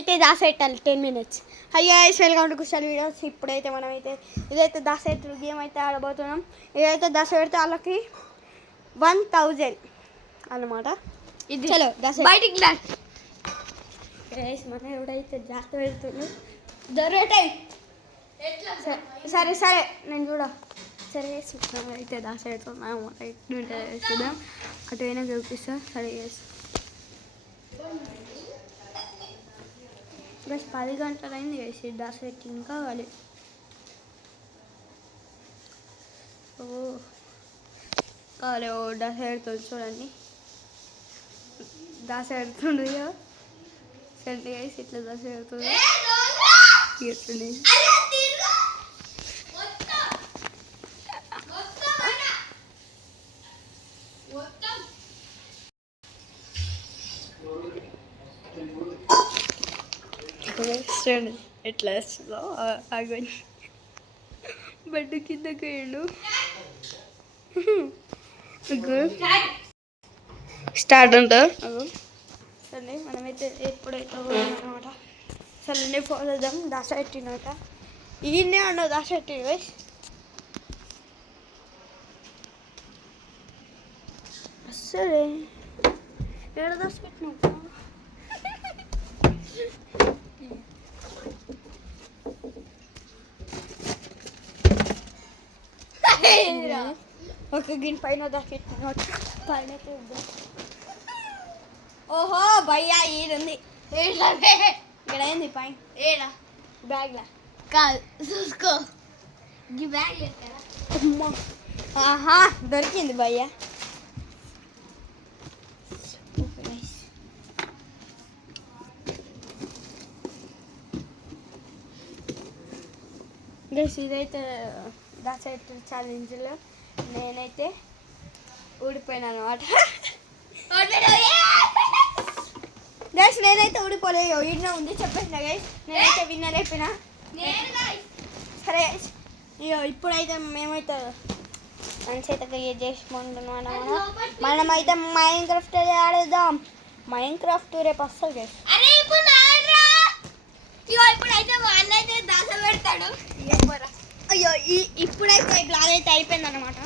అయితే దాసెట్టాలి 10 minutes. Hi guys, welcome to Kushal videos. ఇప్పుడైతే మనమైతే ఇదైతే దాసెట్టు గేమ్ అయితే ఆడబోతున్నాం. ఇదైతే దాస పెడితే వాళ్ళకి 1000 అన్నమాట. ఇది చలో దాస బయటికి గైస్, మన ఎవడైతే దాస పెడుతుందో దొరకటై సరే సరే నేను చూడ సరే గైస్, అయితే దాస పెడుతున్నాం. చూద్దాం, అటు అయినా చూపిస్తా. సరే గైస్, బస్ 10 గంటలు అయింది వేసి దాస పెట్టి ఇంకా కావాలి. ఓ కాలే, ఓ దాస పెడుతుంది చూడండి. దాస పెడుతుండు సరే వేసి ఇట్లా దాస పెడుతుంది. చూడండి ఎట్లా వేస్తుందో ఆగని బెడ్ కిందకి వేయండు. స్టార్ట్ ఉంటా సరే, మనమైతే ఎప్పుడైతే అనమాట. సరే ఫాలో చేద్దాం. దాస పెట్టినట ఈయనే ఉండవు దాస పెట్టిన సరే ఏడ దాస పెట్టినావు. ఒక గిన్నె పైన దాకెట్టిన పైన. ఓహో భయ్యా ఈడుంది. ఇక్కడ అయింది పైన ఏడా బ్యాగ్లా కాదు చూసుకో. ఈ బ్యాగ్ ఆహా దొరికింది భయ్యా. గైస్, ఇదైతే దాసెట్టు ఛాలెంజ్లో నేనైతే ఊడిపోయాను అనమాట. గైస్, నేనైతే ఊడిపోలేదు, ఈడనే ఉంది చెప్పేసిన. గైస్, నేనైతే విన్నర్ అయిపోయినా. సరే గైస్, ఇప్పుడైతే మేమైతే మంచిగా చేసుకుంటున్నాం అనమాట. మనమైతే మైన్క్రాఫ్ట్ ఆడేద్దాం. మైన్క్రాఫ్ట్ రేపు వస్తుంది గైస్. ఇప్పుడైతే వాళ్ళైతే దాస పెడతాడు. అయ్యో, ఇప్పుడైతే బ్లాగ్ అయితే అయిపోయింది అనమాట.